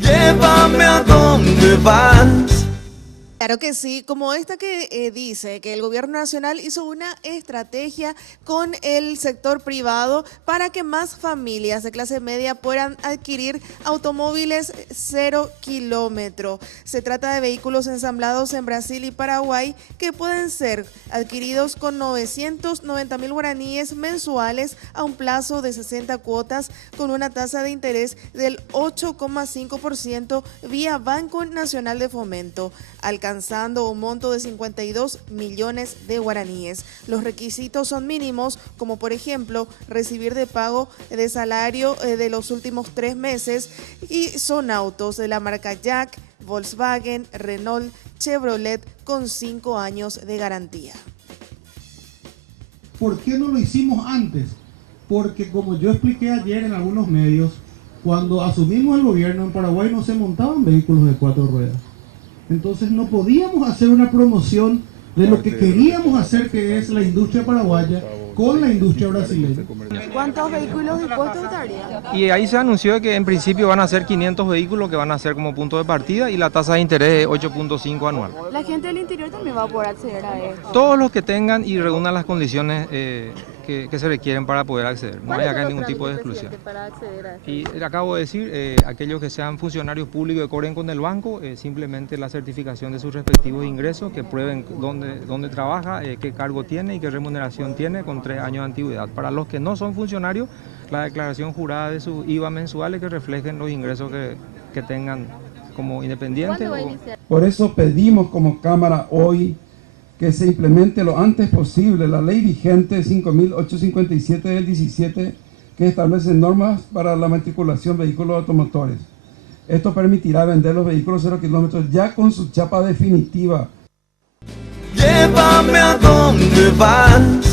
Llévame a donde vas. Claro que sí, como esta que dice que el gobierno nacional hizo una estrategia con el sector privado para que más familias de clase media puedan adquirir automóviles 0 kilómetro. Se trata de vehículos ensamblados en Brasil y Paraguay que pueden ser adquiridos con 990.000 guaraníes mensuales a un plazo de 60 cuotas con una tasa de interés del 8,5% vía Banco Nacional de Fomento, alcanzando un monto de 52 millones de guaraníes. Los requisitos son mínimos, como por ejemplo recibir de pago de salario de los últimos 3 meses, y son autos de la marca Jack, Volkswagen, Renault, Chevrolet con 5 años de garantía. ¿Por qué no lo hicimos antes? Porque como yo expliqué ayer en algunos medios, cuando asumimos el gobierno en Paraguay no se montaban vehículos de 4 ruedas. Entonces no podíamos hacer una promoción de lo que queríamos hacer, que es la industria paraguaya con la industria brasileña. ¿Cuántos vehículos dispuestos estarían? Y ahí se anunció que en principio van a ser 500 vehículos que van a ser como punto de partida y la tasa de interés es 8,5 anual. ¿La gente del interior también va a poder acceder a esto? Todos los que tengan y reúnan las condiciones que se requieren para poder acceder. No hay acá ningún tipo de exclusión. Para acceder a esto? Y le acabo de decir, aquellos que sean funcionarios públicos que cobren con el banco, simplemente la certificación de sus respectivos ingresos, que prueben dónde trabaja, qué cargo tiene y qué remuneración tiene con 3 años de antigüedad. Para los que no son funcionarios, la declaración jurada de sus IVA mensuales que reflejen los ingresos que tengan como independientes. Por eso pedimos como Cámara hoy que se implemente lo antes posible la ley vigente 5.857 del 17, que establece normas para la matriculación de vehículos automotores. Esto permitirá vender los vehículos 0 kilómetros ya con su chapa definitiva. Llévame a donde vas.